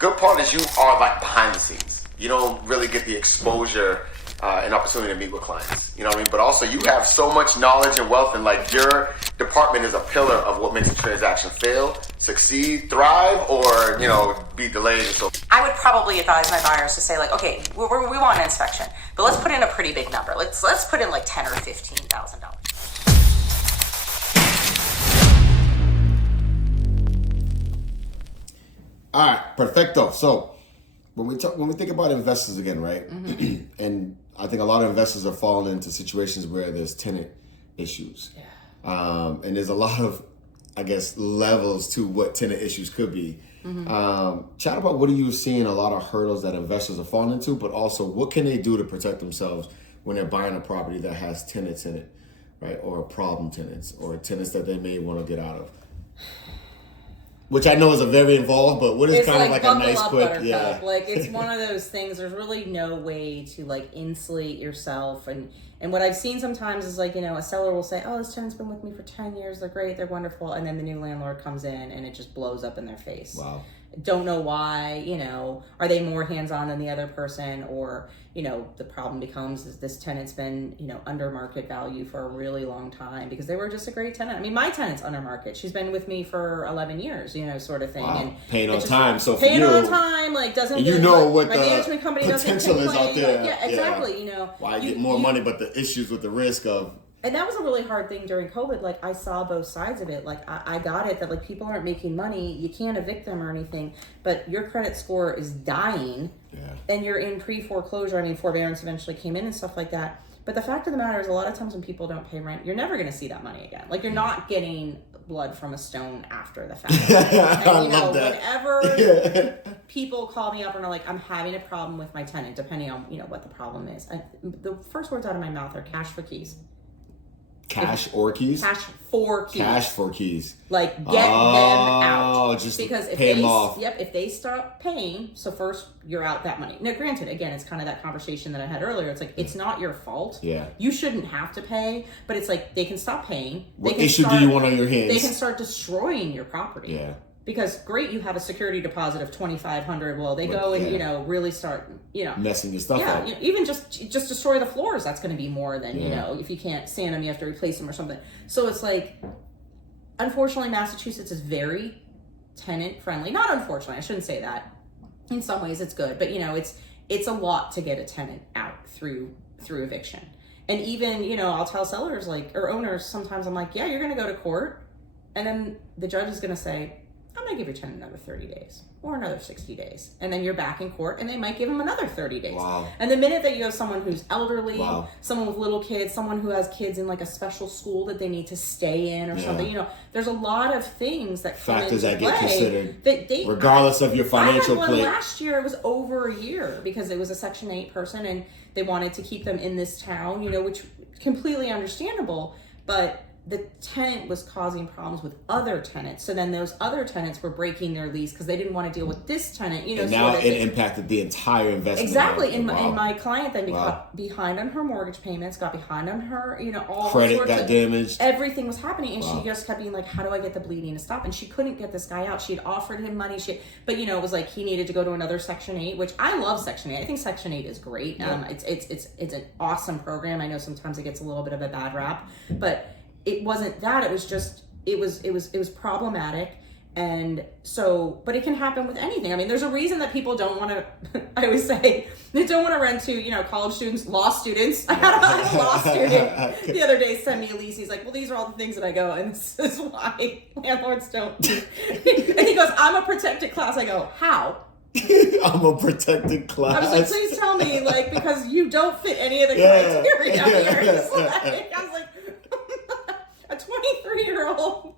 good part is you are like behind the scenes. You don't really get the exposure and opportunity to meet with clients. You know what I mean? But also you have so much knowledge and wealth, and like your department is a pillar of what makes a transaction fail, succeed, thrive, or, you know, be delayed. And so I would probably advise my buyers to say like, okay, we want an inspection, but let's put in a pretty big number. Let's put in like $10,000 or $15,000. All right, perfecto. So when we think about investors again, right? And I think a lot of investors are falling into situations where there's tenant issues. Yeah. And there's a lot of, I guess, levels to what tenant issues could be. Chat about what are you seeing a lot of hurdles that investors are falling into, but also what can they do to protect themselves when they're buying a property that has tenants in it, right? Or problem tenants, or tenants that they may want to get out of. Which I know is a very involved, but what is it's kind of like a nice quick, yeah. Like it's one of those things. There's really no way to like insulate yourself, and what I've seen sometimes is like, you know, a seller will say, "Oh, this tenant's been with me for 10 years. They're great. They're wonderful," and then the new landlord comes in and it just blows up in their face. Wow. Don't know why. You know, are they more hands-on than the other person, or you know, the problem becomes is this tenant's been, you know, under market value for a really long time because they were just a great tenant. I mean, my tenant's under market. She's been with me for 11 years, you know, sort of thing. Wow. And paying on time. So for paying you, on time, like doesn't you know like, what my the management company potential doesn't is out there. Like, yeah, exactly. You know, why get more money, but the issues with the risk of. And that was a really hard thing during COVID. Like, I saw both sides of it. Like, I got it that, like, people aren't making money. You can't evict them or anything. But your credit score is dying. Yeah. And you're in pre-foreclosure. I mean, forbearance eventually came in and stuff like that. But the fact of the matter is, a lot of times when people don't pay rent, you're never going to see that money again. Like, you're not getting blood from a stone after the fact. And, you know, whenever people call me up and are like, I'm having a problem with my tenant, depending on, you know, what the problem is. The first words out of my mouth are cash for keys. Cash or keys? Cash for keys. Cash for keys. Like, get them out. Just because if pay they, them off. Yep, if they stop paying, so first you're out that money. Now, granted, again, it's kind of that conversation that I had earlier. It's like, it's not your fault. Yeah. You shouldn't have to pay, but it's like, they can stop paying. What issue do you want on your hands? They can start destroying your property. Yeah. Because great, you have a security deposit of $2,500. Well, they go and, you know, really start, you know, messing your stuff up. You know, even just destroy the floors. That's going to be more than, you know, if you can't sand them, you have to replace them or something. So it's like, unfortunately, Massachusetts is very tenant friendly. Not unfortunately, I shouldn't say that. In some ways, it's good, but you know, it's a lot to get a tenant out through eviction. And even, you know, I'll tell sellers like, or owners, sometimes I'm like, yeah, you're going to go to court, and then the judge is going to say, I'm going to give your tenant another 30 days or another 60 days. And then you're back in court and they might give him another 30 days. Wow. And the minute that you have someone who's elderly, someone with little kids, someone who has kids in like a special school that they need to stay in or something, you know, there's a lot of things that factors that get considered that regardless of your financial I had one plate. Last year, it was over a year because it was a Section 8 person and they wanted to keep them in this town, you know, which completely understandable, but the tenant was causing problems with other tenants. So then those other tenants were breaking their lease because they didn't want to deal with this tenant. You know, and now it impacted the entire investment. Exactly. And my client then got behind on her mortgage payments, got behind on her, you know, all credit sorts got damaged. Everything was happening. And she just kept being like, how do I get the bleeding to stop? And she couldn't get this guy out. She had offered him money. But, you know, it was like he needed to go to another Section 8, which I love Section 8. I think Section 8 is great. Yeah. It's an awesome program. I know sometimes it gets a little bit of a bad rap, but it wasn't that. It was just, it was problematic. And so, but it can happen with anything. I mean, there's a reason that people don't want to, I always say, they don't want to rent to, you know, college students, law students. I had a law student the other day send me a lease. He's like, well, these are all the things that I go, and this is why landlords don't. And he goes, I'm a protected class. I go, how? I'm a protected class. I was like, please tell me, like, because you don't fit any of the criteria here. Like, I was like, a 23-year-old,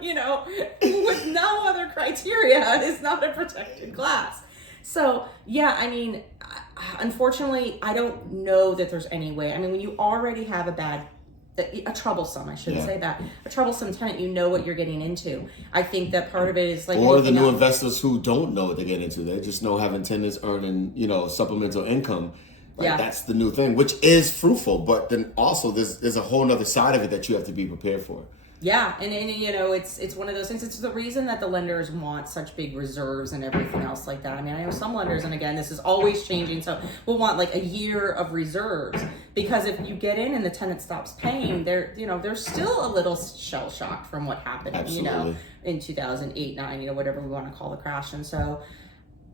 you know, with no other criteria is not a protected class. So, yeah, I mean, unfortunately, I don't know that there's any way. I mean, when you already have a troublesome, I shouldn't say that, a troublesome tenant, you know what you're getting into. I think that part of it is like... Or the new investors who don't know what they're getting into. They just know having tenants earning, you know, supplemental income. Like, that's the new thing, which is fruitful. But then also there's a whole other side of it that you have to be prepared for. Yeah, and you know, it's one of those things. It's the reason that the lenders want such big reserves and everything else like that. I mean, I know some lenders, and again, this is always changing, so we'll want like a year of reserves, because if you get in and the tenant stops paying, they're still a little shell shocked from what happened, Absolutely. in 2008, 9, whatever we want to call the crash. And so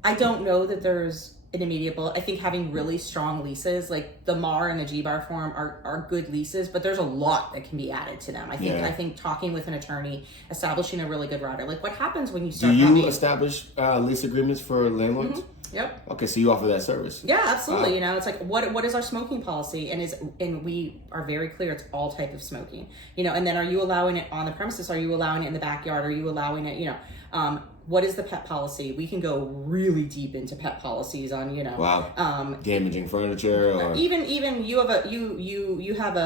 I don't know that there's an immediate bullet. I think having really strong leases, like the MAR and the G-Bar form, are good leases, but there's a lot that can be added to them. I think talking with an attorney, establishing a really good rider. Like, what happens when you start? Do you establish lease agreements for landlords? Mm-hmm. Yep. Okay, so you offer that service. Yeah, absolutely. It's like what is our smoking policy, and we are very clear. It's all type of smoking. And then are you allowing it on the premises? Are you allowing it in the backyard? Are you allowing it? What is the pet policy? We can go really deep into pet policies on, Wow. Damaging furniture, or even you have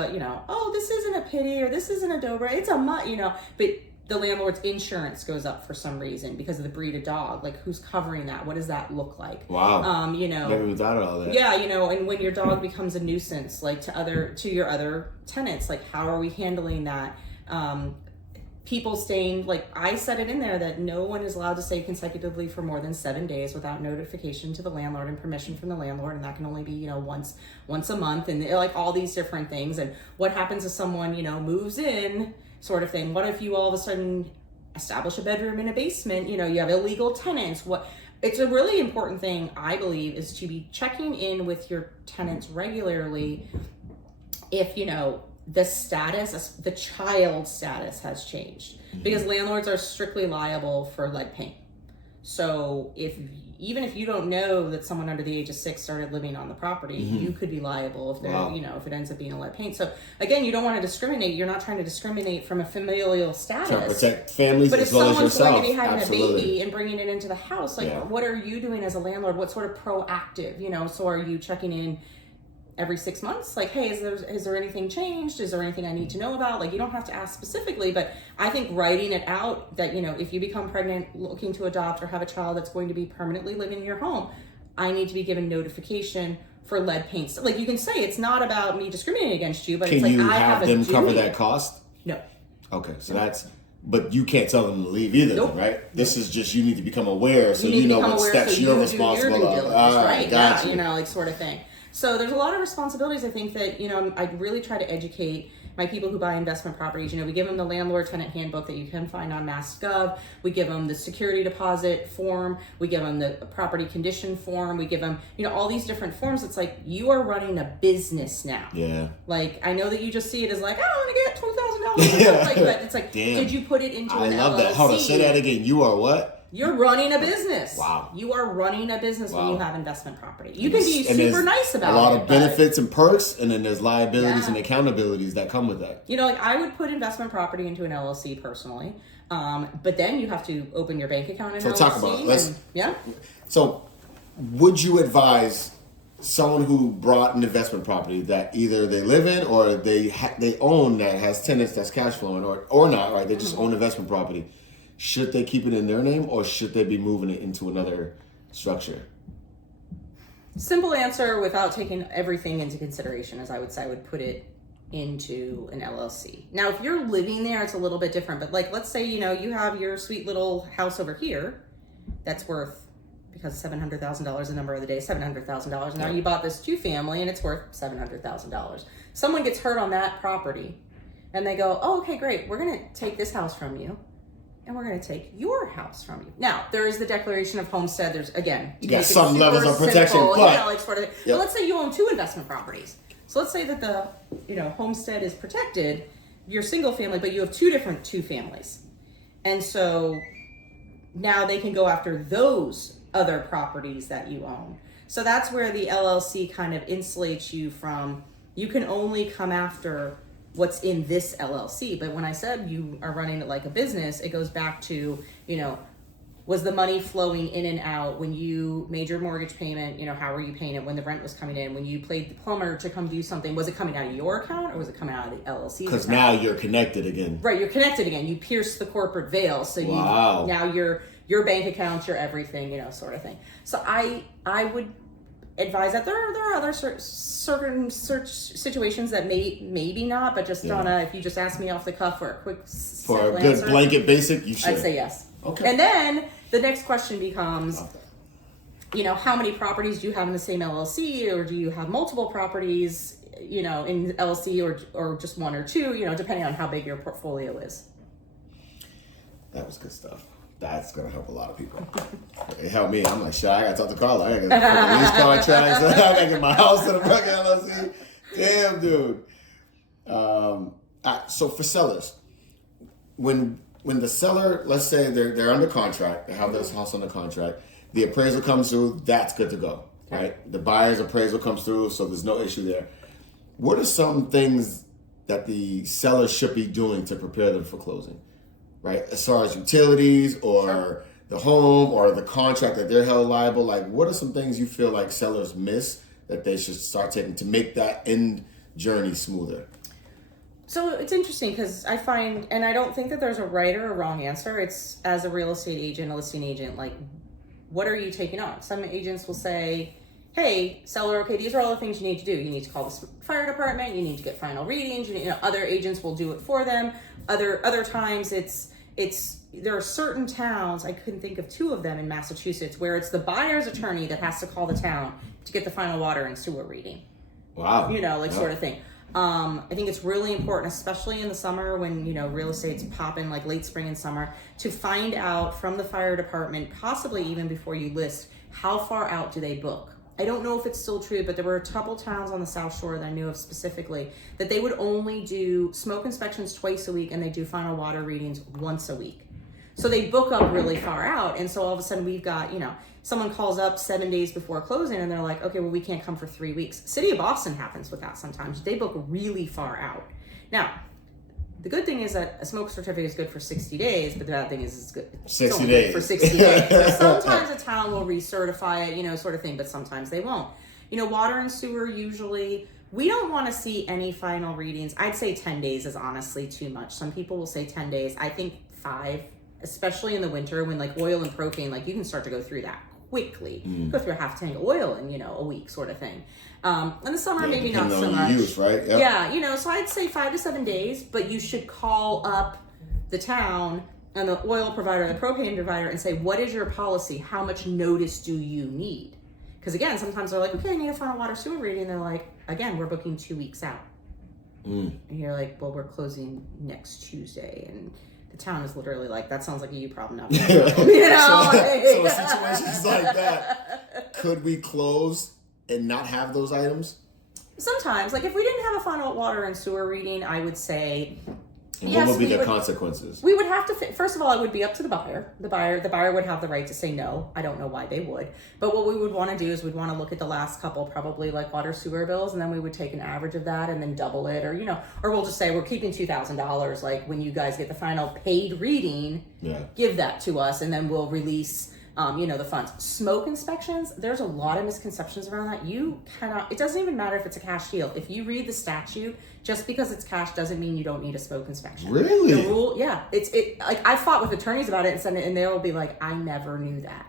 oh, this isn't a pity, or this isn't a Doberman, it's a mutt, but the landlord's insurance goes up for some reason because of the breed of dog. Like, who's covering that? What does that look like? Wow. Never even thought of all that. Yeah, and when your dog becomes a nuisance, like to your other tenants, like, how are we handling that? People staying, like I said it in there, that no one is allowed to stay consecutively for more than 7 days without notification to the landlord and permission from the landlord, and that can only be once a month, and like all these different things. And what happens if someone moves in, sort of thing? What if you all of a sudden establish a bedroom in a basement? You have illegal tenants. It's a really important thing, I believe, is to be checking in with your tenants regularly if the child status has changed, because landlords are strictly liable for lead paint. So even if you don't know that someone under the age of 6 started living on the property, you could be liable if they're, if it ends up being a lead paint. So again, you don't want to discriminate. You're not trying to discriminate from a familial status. Trying to protect families but as well as yourself. But if someone's going to be having Absolutely. a baby and bringing it into the house, what are you doing as a landlord? What sort of proactive, so are you checking in every 6 months, like, hey, is there anything changed? Is there anything I need to know about? Like, you don't have to ask specifically, but I think writing it out that, if you become pregnant, looking to adopt, or have a child that's going to be permanently living in your home, I need to be given notification for lead paints. Like, you can say it's not about me discriminating against you, but can it's like, you I have them a cover duty. that cost? No. Okay, so but you can't tell them to leave either, Nope. then, right? This is just, you need to become aware, so need to know become what aware, steps so you're you responsible do your due of. diligence, All right? got Yeah, you. like, sort of thing. So there's a lot of responsibilities. I think that, I really try to educate my people who buy investment properties. We give them the landlord tenant handbook that you can find on Mass.gov. We give them the security deposit form. We give them the property condition form. We give them, all these different forms. It's like, you are running a business now. Yeah. Like, I know that you just see it as like, I want to get $20,000. Like, but it's like, damn. Did you put it into an LLC? I love that. Hold on, say that again. You are what? You're running a business. Wow. You are running a business when Wow. you have investment property. You can be And super there's nice about it. a lot of but- benefits and perks, and then there's liabilities Yeah. and accountabilities that come with that. Like, I would put investment property into an LLC personally, but then you have to open your bank account in So LLC. talk about it. Yeah. So, would you advise someone who brought an investment property that either they live in or they own, that has tenants that's cash flowing, or not, right? They just own investment property. Should they keep it in their name, or should they be moving it into another structure? Simple answer, without taking everything into consideration, as I would say, I would put it into an LLC. Now, if you're living there, it's a little bit different. But like, let's say, you have your sweet little house over here that's worth, because $700,000 the number of the day, $700,000. Now you bought this 2-family and it's worth $700,000. Someone gets hurt on that property and they go, oh, okay, great. We're going to take this house from you and we're going to take your house from you. Now, there is the declaration of homestead. There's, again, You got make it some levels super of protection, simple, but like sort of. Yep. But let's say you own 2 investment properties. So let's say that the homestead is protected. You're single family, but you have 2 different 2-families, and so now they can go after those other properties that you own. So that's where the LLC kind of insulates you from. You can only come after what's in this LLC. But when I said you are running it like a business, it goes back to, was the money flowing in and out when you made your mortgage payment? How were you paying it when the rent was coming in? When you paid the plumber to come do something, was it coming out of your account or was it coming out of the LLC's Because account? now you're connected again. Right, you're connected again. You pierce the corporate veil. So Wow. now your bank account, your everything, sort of thing. So I would advise that there are other certain situations that maybe not, but just on a, if you just ask me off the cuff for a quick for a good answer, blanket basic, you should. I'd say yes. Okay. And then the next question becomes, how many properties do you have in the same LLC, or do you have multiple properties, in LLC, or just one or two, depending on how big your portfolio is. That was good stuff. That's gonna help a lot of people. It helped me. I'm like, shit, I gotta talk to Carla. I gotta get these contracts. I gotta get my house to the fucking LLC. Damn, dude. So for sellers, when the seller, let's say they're under contract, they have this house under contract, the appraisal comes through, that's good to go, right? The buyer's appraisal comes through, so there's no issue there. What are some things that the seller should be doing to prepare them for closing, right? As far as utilities or the home or the contract that they're held liable, like what are some things you feel like sellers miss that they should start taking to make that end journey smoother? So it's interesting because I find, and I don't think that there's a right or a wrong answer. It's as a real estate agent, a listing agent, like what are you taking on? Some agents will say, hey, seller, okay, these are all the things you need to do. You need to call the fire department. You need to get final readings. Other agents will do it for them. Other times there are certain towns, I couldn't think of two of them in Massachusetts, where it's the buyer's attorney that has to call the town to get the final water and sewer reading. Wow. Sort of thing. I think it's really important, especially in the summer when, real estate's popping, like late spring and summer, to find out from the fire department, possibly even before you list, how far out do they book? I don't know if it's still true, but there were a couple towns on the South Shore that I knew of specifically that they would only do smoke inspections twice a week and they do final water readings once a week. So they book up really far out. And so all of a sudden we've got, someone calls up 7 days before closing and they're like, okay, well, we can't come for 3 weeks. City of Boston happens with that sometimes. They book really far out. Now, the good thing is that a smoke certificate is good for 60 days, but the bad thing is it's good. 60 days. For 60 days. Sometimes a town will recertify it, sort of thing, but sometimes they won't. Water and sewer usually, we don't want to see any final readings. I'd say 10 days is honestly too much. Some people will say 10 days. I think 5, especially in the winter when like oil and propane, like you can start to go through that quickly. Go through a half tank of oil in, a week sort of thing. In the summer, maybe not so much. Use, right? Yep. Yeah, so I'd say 5 to 7 days, but you should call up the town and the oil provider, the propane provider, and say, what is your policy? How much notice do you need? Because again, sometimes they're like, okay, I need a final water sewer reading. And they're like, again, we're booking 2 weeks out. And you're like, well, we're closing next Tuesday. And the town is literally like, that sounds like a you problem, not me. So situations like that, could we close and not have those items? Sometimes, like if we didn't have a final water and sewer reading, I would say, And yes, what would be the consequences? We would have to, first of all, it would be up to the buyer. The buyer would have the right to say no. I don't know why they would. But what we would want to do is we'd want to look at the last couple, probably like water sewer bills, and then we would take an average of that and then double it, or, or we'll just say we're keeping $2,000. Like when you guys get the final paid reading, give that to us, and then we'll release the funds. Smoke inspections, there's a lot of misconceptions around that. You cannot, it doesn't even matter if it's a cash deal. If you read the statute, just because it's cash doesn't mean you don't need a smoke inspection. Really? The rule, yeah. Like I fought with attorneys about it and they'll be like, I never knew that.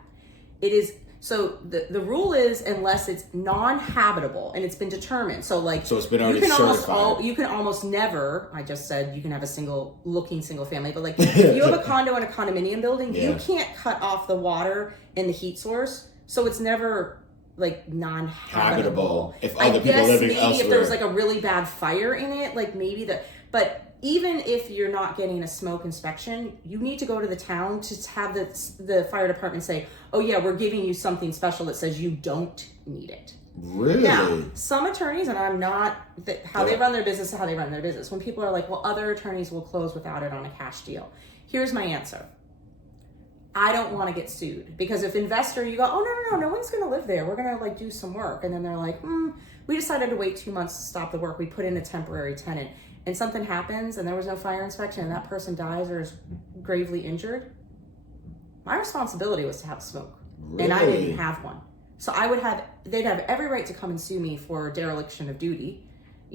It is, so the rule is unless it's non-habitable and it's been determined. So it's been already certified. You can almost never, I just said you can have a single family, but like if you have a condo in a condominium building, you can't cut off the water and the heat source. So it's never like non-habitable. If other people living maybe elsewhere. If there's like a really bad fire in it, like maybe but even if you're not getting a smoke inspection, you need to go to the town to have the fire department say, oh yeah, we're giving you something special that says you don't need it. Really? Now, some attorneys, and I'm not, how they run their business is how they run their business. When people are like, well, other attorneys will close without it on a cash deal. Here's my answer. I don't want to get sued because if investor, you go, oh, no one's going to live there. We're going to like do some work. And then they're like, we decided to wait 2 months to stop the work. We put in a temporary tenant and something happens and there was no fire inspection and that person dies or is gravely injured. My responsibility was to have smoke. Really? And I didn't have one. So they'd have every right to come and sue me for dereliction of duty,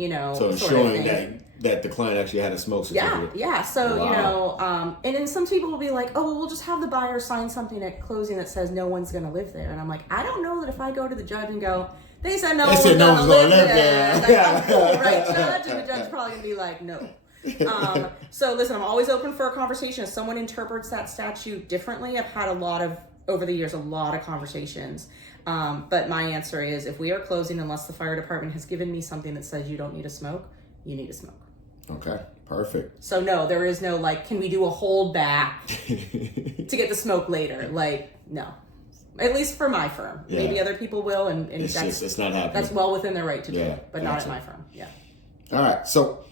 So sort showing of thing. that the client actually had a smoke certificate. Yeah. So, Wow. and then some people will be like, oh, well, we'll just have the buyer sign something at closing that says no one's going to live there. And I'm like, I don't know that if I go to the judge and go, they said no one's going to live there. Like, I'm cool, right, judge? And the judge's probably going to be like, no. So listen, I'm always open for a conversation. If someone interprets that statute differently, I've had over the years, a lot of conversations. But my answer is, if we are closing, unless the fire department has given me something that says you don't need to smoke, you need to smoke. Okay, perfect. So no, there is no like, can we do a hold back to get the smoke later? Like, no. At least for my firm. Yeah. Maybe other people will, and It's not happening. that's well within their right to do Yeah, it, but not gotcha. at my firm. Yeah. All right. So,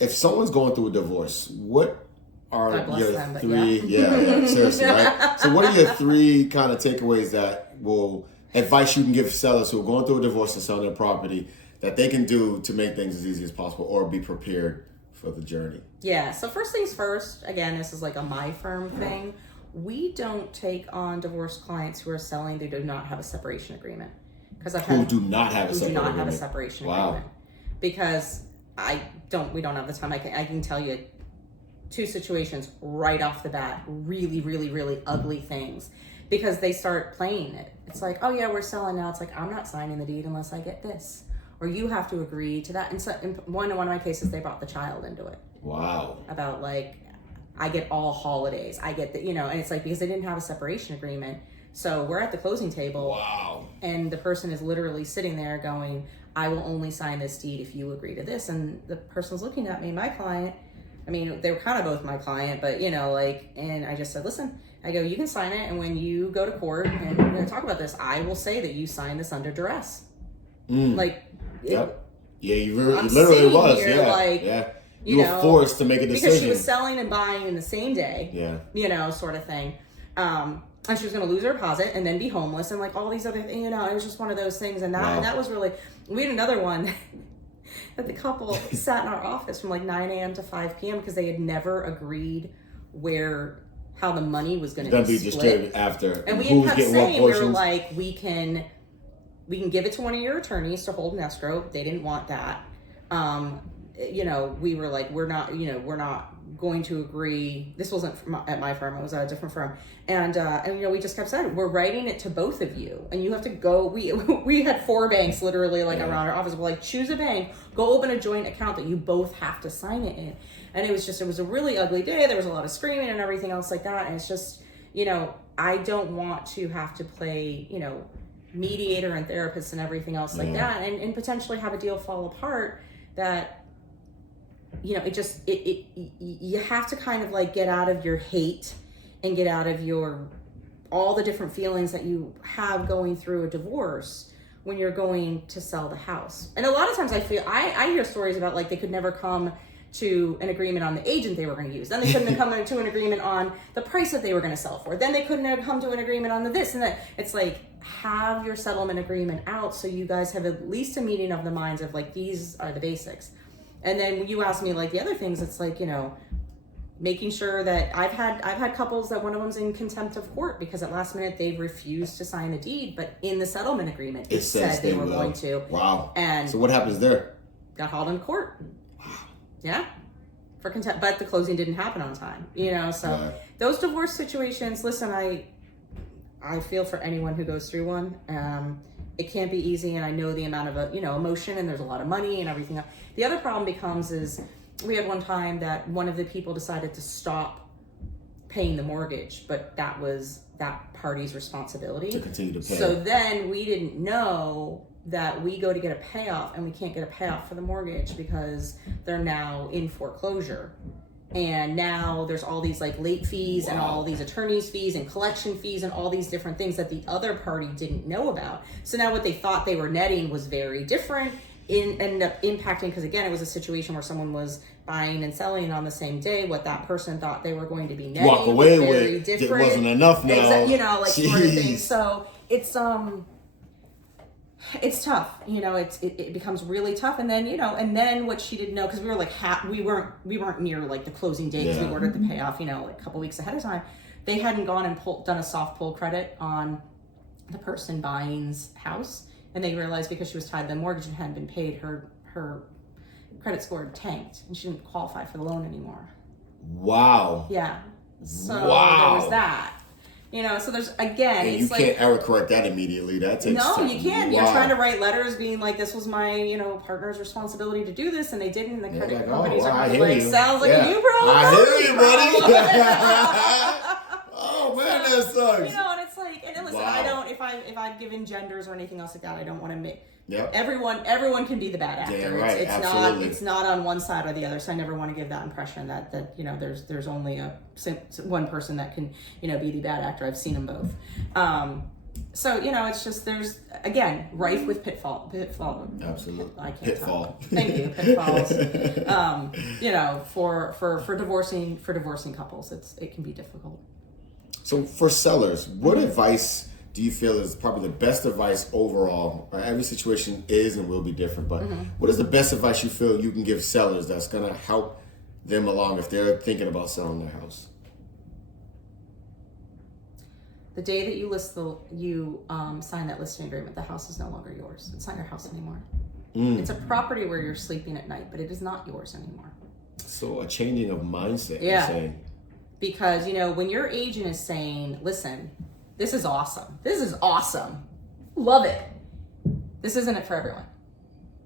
if someone's going through a divorce, what are God bless your them, but three? Yeah, seriously, right? So, what are your three kind of takeaways that will advice you can give sellers who are going through a divorce and selling their property that they can do to make things as easy as possible or be prepared for the journey? Yeah. So first things first. Again, this is like a my firm thing. We don't take on divorce clients who are selling. They do not have a separation agreement, because Who do not have a who do separate not have a agreement. separation Wow. agreement. Because we don't have the time. I can tell you two situations right off the bat, really, really, really ugly things, because they start playing it. It's like, oh yeah, we're selling now. It's like, I'm not signing the deed unless I get this, or you have to agree to that. And so in one of my cases, they brought the child into it. Wow. About like, I get all holidays. I get the, and it's like, because they didn't have a separation agreement. So we're at the closing table. Wow. And the person is literally sitting there going, I will only sign this deed if you agree to this. And the person's looking at me, my client, I mean, they were kind of both my client, but and I just said, listen, I go, you can sign it. And when you go to court and we're going to talk about this, I will say that you signed this under duress. Like, Yep. Yeah, you literally sitting was. here, Yeah. like, Yeah. You were forced to make a decision. because she was selling and buying in the same day. Yeah. Sort of thing. And she was going to lose her deposit and then be homeless and like all these other things. It was just one of those things. And that was really. We had another one that the couple sat in our office from like 9 a.m. to 5 p.m. because they had never agreed how the money was going to be split. Distributed after. And we who was kept getting saying, what we were portions. like, we can give it to one of your attorneys to hold an escrow. They didn't want that. We were like, we're not going to agree. This wasn't at my firm. It was at a different firm. And we just kept saying, we're writing it to both of you. And you have to go, we had 4 banks literally around our office. We're like, choose a bank, go open a joint account that you both have to sign it in. And it was a really ugly day. There was a lot of screaming and everything else like that. And it's just, I don't want to have to play, mediator and therapist and everything else like that. And potentially have a deal fall apart that, you have to kind of like get out of your hate and get out of all the different feelings that you have going through a divorce when you're going to sell the house. And a lot of times I hear stories about like they could never come to an agreement on the agent they were going to use. Then they couldn't have come to an agreement on the price that they were going to sell for. Then they couldn't have come to an agreement on the this and that. It's like, have your settlement agreement out so you guys have at least a meeting of the minds of like, these are the basics. And then when you ask me like the other things, it's like, making sure that I've had couples that one of them's in contempt of court because at last minute they've refused to sign a deed, but in the settlement agreement it said they were going to. Wow. And so what happens there? Got hauled in court. Wow. Yeah. For contempt, but the closing didn't happen on time. So those divorce situations, listen, I feel for anyone who goes through one. It can't be easy, and I know the amount of emotion, and there's a lot of money and everything else. The other problem becomes is we had one time that one of the people decided to stop paying the mortgage, but that was that party's responsibility to continue to pay. So then we didn't know that we go to get a payoff, and we can't get a payoff for the mortgage because they're now in foreclosure. And now there's all these like late fees and all these attorney's fees and collection fees and all these different things that the other party didn't know about. So now what they thought they were netting was very different. Ended up impacting, because again, it was a situation where someone was buying and selling on the same day. What that person thought they were going to be netting walk away was very with different. It wasn't enough now. Sort of thing. So it's tough, it becomes really tough. And then, what she didn't know, because we were like, we weren't near like the closing date, because we ordered the payoff, like a couple weeks ahead of time. They hadn't gone and done a soft pull credit on the person buying's house. And they realized because she was tied to the mortgage and hadn't been paid, her credit score tanked and she didn't qualify for the loan anymore. Wow. Yeah. So Wow. there was that. You know, so there's, again, And it's you can't error correct that immediately. That takes no, time. you can't. Wow. You're trying to write letters being like, this was my, you know, partner's responsibility to do this, and they didn't. And the credit like, companies wow, are I gonna be hear like, you. sounds like Yeah. a you problem. I hear you, problem." buddy. Oh man, that sucks. You know, and it's like, and listen, Wow. I don't, if I've given genders or anything else like that, I don't want to make. Yep. Everyone can be the bad actor. Damn right, it's absolutely. it's not on one side or the other. So I never want to give that impression that you know there's only one person that can, you know, be the bad actor. I've seen them both. So you know, it's just, there's, again, rife with pitfall. Absolutely. I can't Pitfall. talk. Thank you. Pitfalls. You know, for divorcing couples, it can be difficult. So for sellers, what advice do you feel is probably the best advice overall? Every situation is and will be different, but what is the best advice you feel you can give sellers that's going to help them along if they're thinking about selling their house? The day that you sign that listing agreement, the house is no longer yours. It's not your house anymore. It's a property where you're sleeping at night, but it is not yours anymore. So a changing of mindset, Yeah. you're saying. Because, you know, when your agent is saying, listen, this is awesome. This is awesome. Love it. This isn't it for everyone.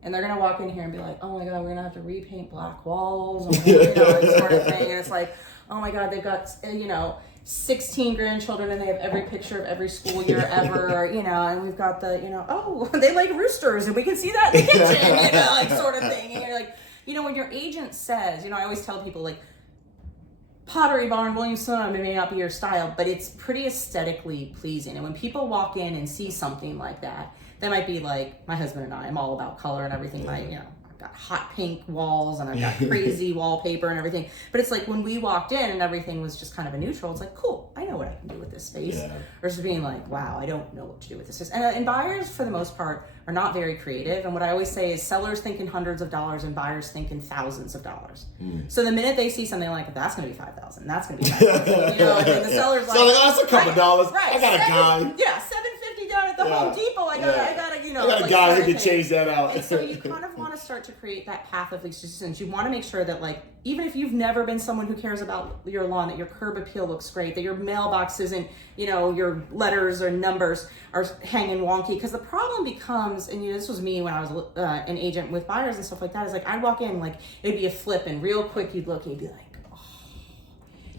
And they're going to walk in here and be like, oh my God, we're going to have to repaint black walls. Or, you know, that sort of thing. And it's like, oh my God, they've got, you know, 16 grandchildren and they have every picture of every school year ever, you know, and we've got the, you know, oh, they like roosters and we can see that in the kitchen, you know, like sort of thing. And you're like, you know, when your agent says, you know, I always tell people like, Pottery Barn, Williamson, it may not be your style, but it's pretty aesthetically pleasing. And when people walk in and see something like that, they might be like, my husband and I'm all about color and everything. Like, you know, I've got hot pink walls and I've got crazy wallpaper and everything. But it's like when we walked in and everything was just kind of a neutral, it's like, cool, I know what I can do with this space. Yeah. Versus being like, wow, I don't know what to do with this space. And buyers, for the most part, are not very creative. And what I always say is sellers think in hundreds of dollars and buyers think in thousands of dollars. So the minute they see something like, that's going to be $5,000, that's going to be $5,000, you know, and then the seller's like, So that's a couple dollars. Right, I got a guy. Yeah, $750 down at the Home Depot. I gotta, you know. I got a like, guy sort who of can thing. change that out. And so you kind of want to start to create that path of least resistance. You want to make sure that, like, even if you've never been someone who cares about your lawn, that your curb appeal looks great, that your mailbox isn't, you know, your letters or numbers are hanging wonky. Because the problem becomes, and you know, this was me when I was an agent with buyers and stuff like that, is like I'd walk in, like it'd be a flip, and real quick you'd look, you'd be like,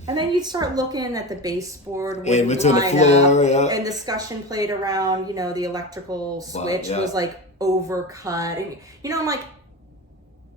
and then you'd start looking at the baseboard In wouldn't between the line floor, up, yeah. and discussion played around, you know, the electrical switch yeah. was like overcut. And, you know, I'm like,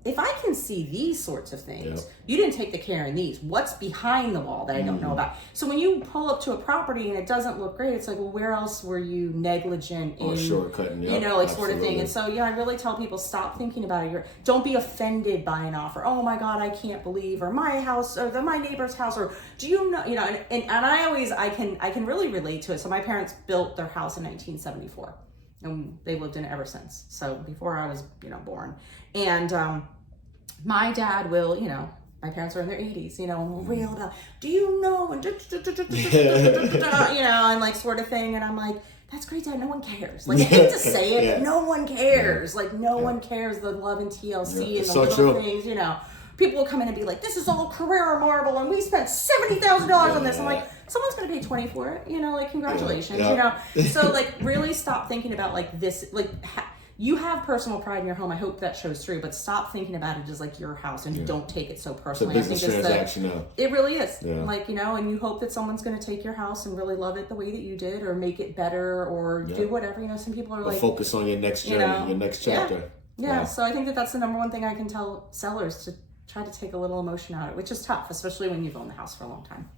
if I can see these sorts of things, you didn't take the care in these. What's behind the wall that I don't know about? So when you pull up to a property and it doesn't look great, it's like, well, where else were you negligent in, Or shortcutting, you know, like sort of thing. And so, yeah, I really tell people, stop thinking about it. Don't be offended by an offer. Oh my God, I can't believe, or my house, or my neighbor's house, or do you know, you know, and I always, I can really relate to it. So my parents built their house in 1974. And they've lived in it ever since. So before I was, you know, born. And my dad will, you know, my parents are in their 80s, you know, and we'll reel about, do you know, and you know, and like sort of thing. And I'm like, that's great, Dad. No one cares. Like, I hate to say it, but no one cares. Like, no one cares. The love and TLC and the little things, you know. People will come in and be like, this is all Carrera marble and we spent $70,000 on this. I'm like, someone's going to pay 20 for it, you know, like, congratulations, you know. So, like, really stop thinking about, like, this, like, you have personal pride in your home. I hope that shows through, but stop thinking about it as like your house and don't take it so personally. It's a business transaction now. It really is. Yeah. Like, you know, and you hope that someone's going to take your house and really love it the way that you did, or make it better, or do whatever. You know, some people are like, focus on your next journey, your next chapter. Yeah. So I think that that's the number one thing I can tell sellers, to try to take a little emotion out of it, which is tough, especially when you've owned the house for a long time.